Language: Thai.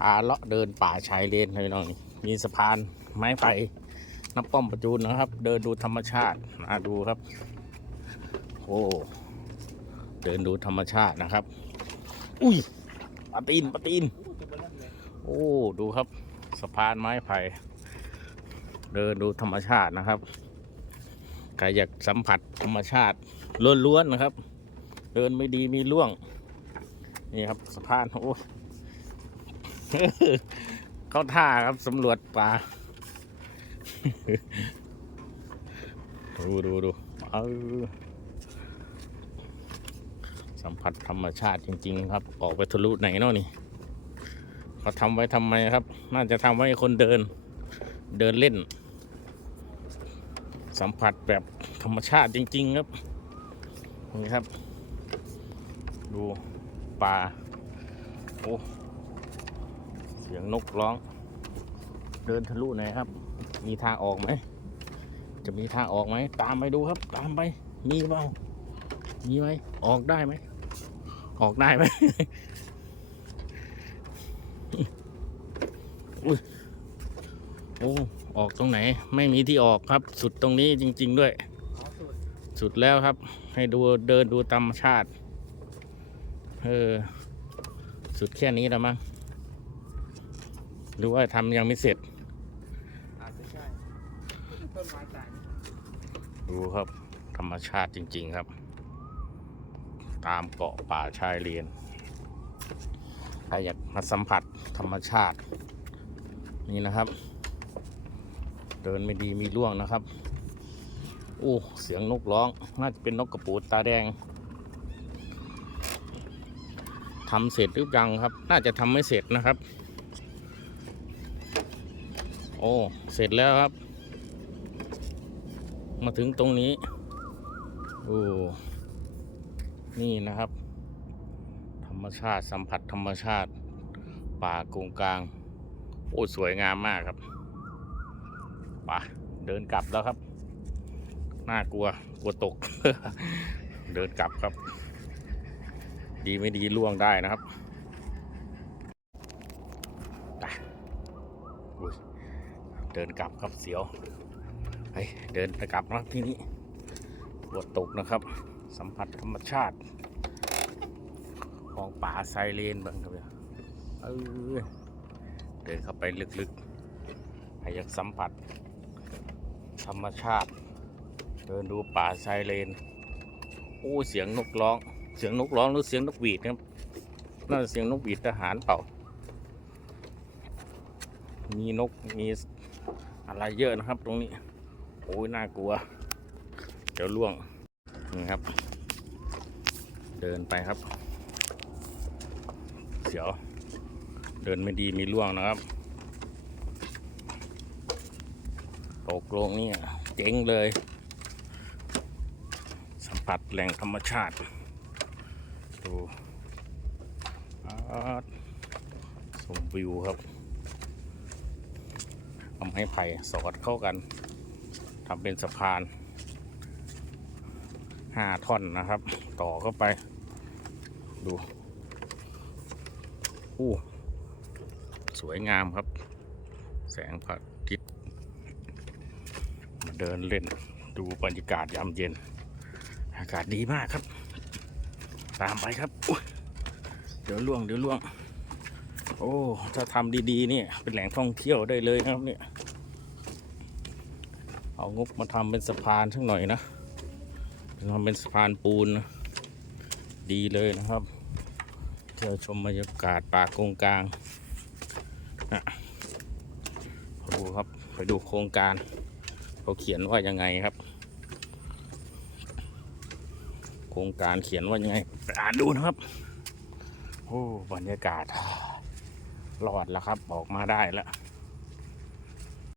พาเลาะเดินป่าชายเลนพี่น้องนี่มีสะพานไม้ไผ่น้ำป้อมประจูนนะครับ เดินดูธรรมชาติมาดูครับ โอ้เดินดูธรรมชาตินะครับ อุ้ยปลาตีนปลาตีน โอ้ดูครับ สะพานไม้ไผ่เดินดูธรรมชาตินะครับใครอยากสัมผัสธรรมชาติล้วนๆนะครับ เดินไม่ดีมีล่วง นี่ครับสะพานโอ้ เข้าท่าครับสำรวจป่าดูดูดูเออสัมผัสธรรมชาติจริง ๆ ครับ ออกไปทะลุไหนเนาะนี่เขาทำไว้ทำไมครับ น่าจะทำไว้คนเดิน เดินเล่น สัมผัสแบบธรรมชาติจริง ๆ ครับนี่ครับ ดูป่าโอ้ สียงนกร้อง เดินทะลุไหนครับ มีทางออกไหม จะมีทางออกไหม ตามไปดูครับ ตามไป มีเปล่ามีไหม ออกได้ไหม ออกได้ไหมอุ้ยโอ้ออกตรงไหน ไม่มีที่ออกครับ สุดตรงนี้จริง ๆ ด้วย สุดแล้วครับ ให้ดูเดินดูธรรมชาติ เออ สุดแค่นี้แล้วมั้ง หรือว่าทำยังไม่เสร็จ อาจจะใช่ต้นไม้ตายดูครับ ธรรมชาติจริง ๆครับ ตามเกาะป่าชายเลนใครอยากมาสัมผัสธรรมชาติ นี่นะครับ เดินไม่ดีมีร่วงนะครับโอ้เสียงนกร้อง น่าจะเป็นนกกระปูดตาแดงทำเสร็จหรือยังครับ น่าจะทำไม่เสร็จนะครับ โอ้ เสร็จแล้วครับ มาถึงตรงนี้ โอ้ นี่นะครับ ธรรมชาติสัมผัสธรรมชาติ ป่ากงกลาง โอ้ สวยงามมากครับป่าเดินกลับแล้วครับ น่ากลัว กลัวตก เดินกลับครับ ดีไม่ดีล่วงได้นะครับไปอุ้ยเดินกลับครับเสียวเฮ้ยเดินไปกลับนะที่นี้ปวดตกนะครับ สัมผัสธรรมชาติ ของป่าไซเลนบ้างครับเออเดินเข้าไปลึกๆให้อยากสัมผัส ธรรมชาติ เดินดูป่าไซเลน โอ้เสียงนกร้อง เสียงนกร้องหรือเสียงนกหวีดครับน่าจะเสียงนกหวีดทหารเปล่า มีนกมี อะไรเยอะนะครับ ตรงนี้โอ้ยน่ากลัว เดี๋ยวล่วงนี่ครับ เดินไปครับ เสียว เดินไม่ดีมีล่วงนะครับตกลงนี่เจ๋งเลย สัมผัสแหล่งธรรมชาติดูอาดชมวิวครับ ทำให้ไผ่สอดเข้ากันทำเป็นสะพานห้าท่อนนะครับ ต่อเข้าไป ดูอู้สวยงามครับ แสงพระอาทิตย์มาเดินเล่นดูบรรยากาศยามเย็น อากาศดีมากครับ ตามไปครับเดี๋ยวล่วงเดี๋ยวล่วง โอ้ ถ้าทำดีๆเนี่ยเป็นแหล่งท่องเที่ยวได้เลยนะครับเนี่ย เอางบมาทำเป็นสะพานสักหน่อยนะทำเป็นสะพานปูนนะดีเลยนะครับ เที่ยวชมบรรยากาศป่าโกงกลางนะดูครับ ไปดูโครงการ เขาเขียนว่ายังไงครับ โครงการเขียนว่ายังไงไปอ่านดูนะครับ โอ้ บรรยากาศ รอดแล้วครับ ออกมาได้แล้ว